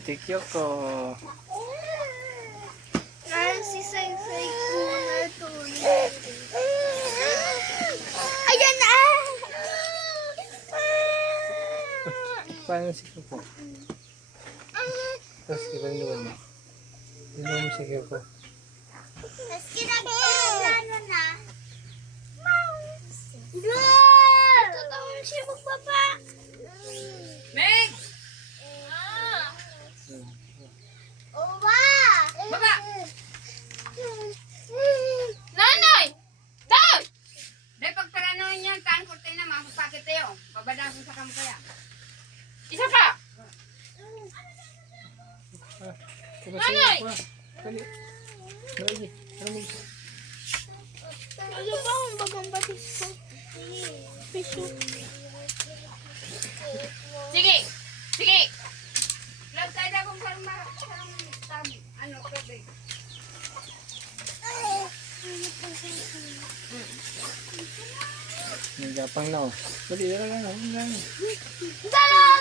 Tikyo ko. Si Say ko na ito. Ayan na! Paano si Kyoko? Tapos ibang naman mo. Inom si Kyoko. Tapos kinag-ano na. Totoo siya magbaba. Meg! Owa! Baba! Nanay! Dad! Dahil pagtaranaw niya, taan kurtina, mapapakit tayo. Babadasan sa kamo kaya. Isa pa! Nanay! Dali. Dali. Ano ba ang bagang batis ko? Piso. Sige! Sige! Love tayo na kung parang ano, pwede. Nagapang na oh. Dali, yan lang. Talong!